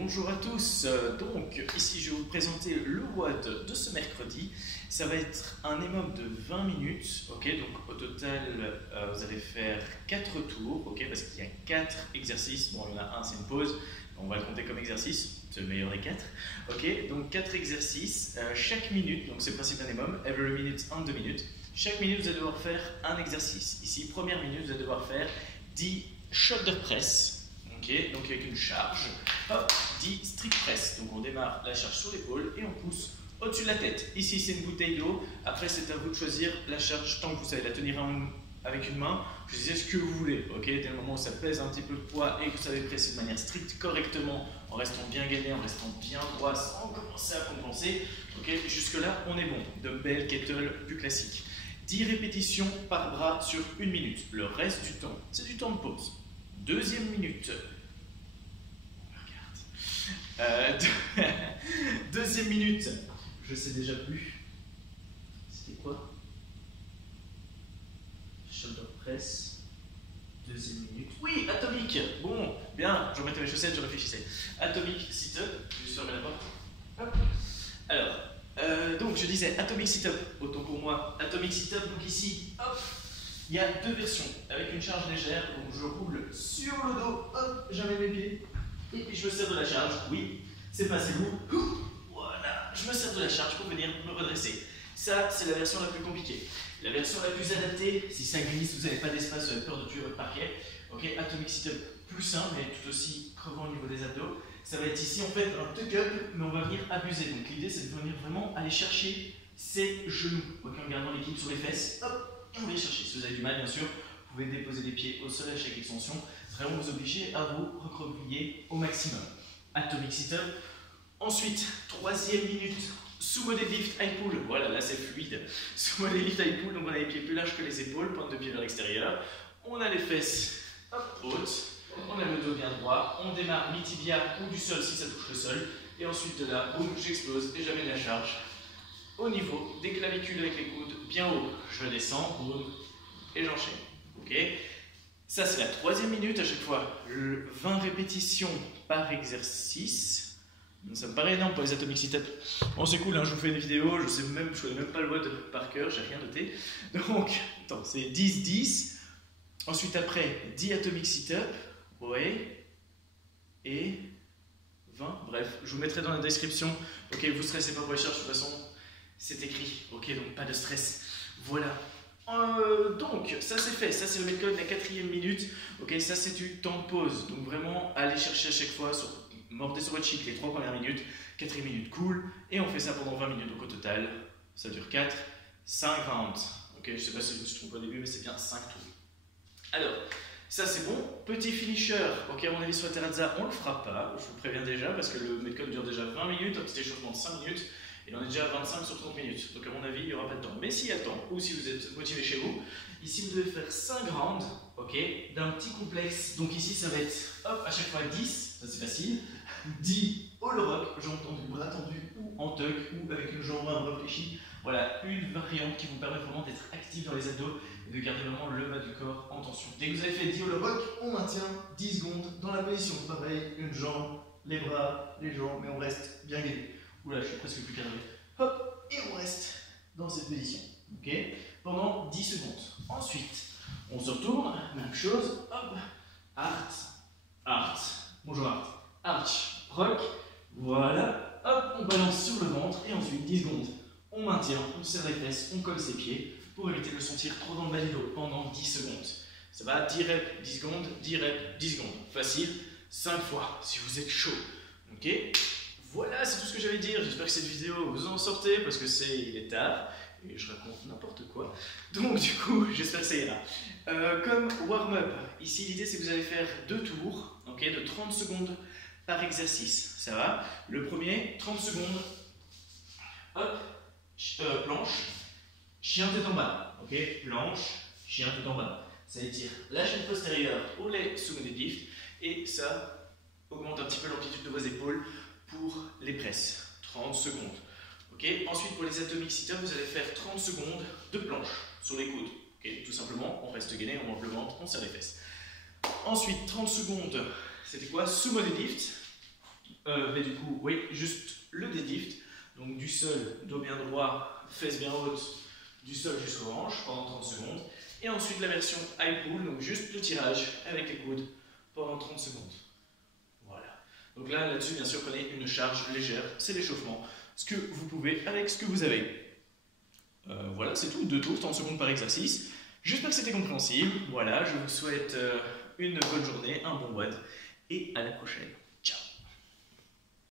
bonjour à tous. Donc, ici je vais vous présenter le WOD de ce mercredi. Ça va être un EMOM de 20 minutes. Ok, donc au total, vous allez faire 4 tours. Ok, parce qu'il y a 4 exercices. Bon, il y en a un, c'est une pause. On va le compter comme exercice. C'est le meilleur des 4. Ok, donc 4 exercices. Chaque minute, donc c'est le principe d'un EMOM. Every minute en 2 minutes. Chaque minute, vous allez devoir faire un exercice. Ici, première minute, vous allez devoir faire 10 shoulder press. Okay, donc avec une charge, hop, 10 strict press. Donc on démarre la charge sur l'épaule et on pousse au-dessus de la tête. Ici c'est une bouteille d'eau. Après c'est à vous de choisir la charge tant que vous savez la tenir avec une main. Choisissez ce que vous voulez. Ok, dès le moment où ça pèse un petit peu de poids et que vous savez presser de manière stricte, correctement, en restant bien gainé, en restant bien droit, sans commencer à compenser. Ok, jusque là on est bon. Dumbbell, kettle, plus classique. 10 répétitions par bras sur 1 minute. Le reste du temps, c'est du temps de pause. Deuxième minute. Deuxième minute. Je sais déjà plus. C'était quoi? Shoulder press. Deuxième minute. Oui, atomique. Bon, bien. Je remettais mes chaussettes, je réfléchissais. Atomic sit-up. Je ferme la porte. Hop. Alors, donc je disais atomic sit-up. Autant pour moi. Atomic sit-up. Donc ici, hop. Il y a deux versions, avec une charge légère, donc je roule sur le dos, hop, j'amène mes pieds, et puis je me sers de la charge, oui, c'est pas assez lourd, voilà, je me sers de la charge pour venir me redresser. Ça, c'est la version la plus compliquée. La version la plus adaptée, si ça glisse, vous n'avez pas d'espace, vous avez peur de tuer votre parquet, ok, atomic sit-up plus simple, mais tout aussi crevant au niveau des abdos, ça va être ici en fait un tuck-up, mais on va venir abuser, donc l'idée c'est de venir vraiment aller chercher ses genoux, ok, en gardant l'équilibre sur les fesses, hop, et on va les chercher. Si vous avez du mal, bien sûr, vous pouvez déposer les pieds au sol à chaque extension. Vraiment vous obliger à vous recroqueviller au maximum. Atomic sit-up. Ensuite, troisième minute, sumo deadlift high pull. Voilà, là c'est fluide. Sumo deadlift high pull, donc on a les pieds plus larges que les épaules, pointe de pied vers l'extérieur. On a les fesses hautes. On a le dos bien droit. On démarre mi-tibia ou du sol si ça touche le sol. Et ensuite de là, boum, j'explose et j'amène la charge au niveau des clavicules avec les coudes bien haut. Je descends, boum, et j'enchaîne. Ok. Ça c'est la troisième minute à chaque fois. 20 répétitions par exercice. Ça me paraît énorme pour les atomic sit-up. Bon c'est cool, hein, je vous fais des vidéos, je connais même pas le WOD par cœur, j'ai rien noté. Donc, attends, c'est 10-10. Ensuite après, 10 atomic sit-up. Ouais. Et 20, bref, je vous mettrai dans la description. Ok, vous stressez pas pour les charges, de toute façon. C'est écrit, ok, donc pas de stress. Voilà. Donc, ça c'est fait, ça c'est le metcode de la quatrième minute. Ok, ça c'est du temps de pause. Donc vraiment, allez chercher à chaque fois, mordez sur votre chic les 3 premières minutes, quatrième minute, cool. Et on fait ça pendant 20 minutes. Donc au total, ça dure 4, 5 rounds. Ok, je sais pas si je me suis trompé au début, mais c'est bien 5 tours. Alors, ça c'est bon. Petit finisher, ok, à mon avis sur la terrazza, on le fera pas. Je vous préviens déjà, parce que le metcode dure déjà 20 minutes, un petit échauffement de 5 minutes. Et on est déjà à 25 sur 30 minutes, donc à mon avis il n'y aura pas de temps. Mais s'il y a le temps, ou si vous êtes motivé chez vous, ici vous devez faire 5 rounds, ok, d'un petit complexe. Donc ici ça va être, hop, à chaque fois 10, ça c'est facile, 10 all rock, jambes tendues, bras tendus, ou en tuck, ou avec une jambe un peu fléchie. Voilà, une variante qui vous permet vraiment d'être actif dans les abdos et de garder vraiment le bas du corps en tension. Dès que vous avez fait 10 all rock, on maintient 10 secondes dans la position, pareil, une jambe, les bras, les jambes, mais on reste bien gainé. Oula, je suis presque plus carré. Hop, et on reste dans cette position. Ok, pendant 10 secondes. Ensuite, on se retourne, même chose. Hop, arch. Bonjour arch, rock. Voilà. Hop, on balance sur le ventre et ensuite 10 secondes. On maintient, on serre les fesses, on colle ses pieds pour éviter de le sentir trop dans le bas du dos pendant 10 secondes. Ça va, 10 reps, 10 secondes, 10 reps, 10 secondes. Facile, 5 fois si vous êtes chaud. Ok. Voilà, c'est tout ce que j'avais à dire. J'espère que cette vidéo vous en sortez parce que il est tard et je raconte n'importe quoi. Donc du coup, j'espère que ça ira. Comme warm-up, ici l'idée c'est que vous allez faire 2 tours, ok, de 30 secondes par exercice. Ça va? Le premier, 30 secondes, hop, planche, chien tête en bas, ok, planche, chien tête en bas. Ça étire la chaîne postérieure ou les sumo deadlift et ça augmente un petit peu l'amplitude de vos épaules pour les presses, 30 secondes. Okay. Ensuite, pour les atomic sit-up, vous allez faire 30 secondes de planche sur les coudes. Okay. Tout simplement, on reste gainé, on monte le ventre, on serre les fesses. Ensuite, 30 secondes, c'était quoi? Sumo deadlift. Mais du coup, oui, juste le deadlift. Donc du sol, dos bien droit, fesses bien hautes, du sol jusqu'aux hanches pendant 30 secondes. Et ensuite la version high pull, donc juste le tirage avec les coudes pendant 30 secondes. Voilà. Donc là-dessus, bien sûr, prenez une charge légère, c'est l'échauffement. Ce que vous pouvez avec ce que vous avez. Voilà, c'est tout, 2 tours, 30 secondes par exercice. J'espère que c'était compréhensible. Voilà, je vous souhaite une bonne journée, un bon WOD et à la prochaine.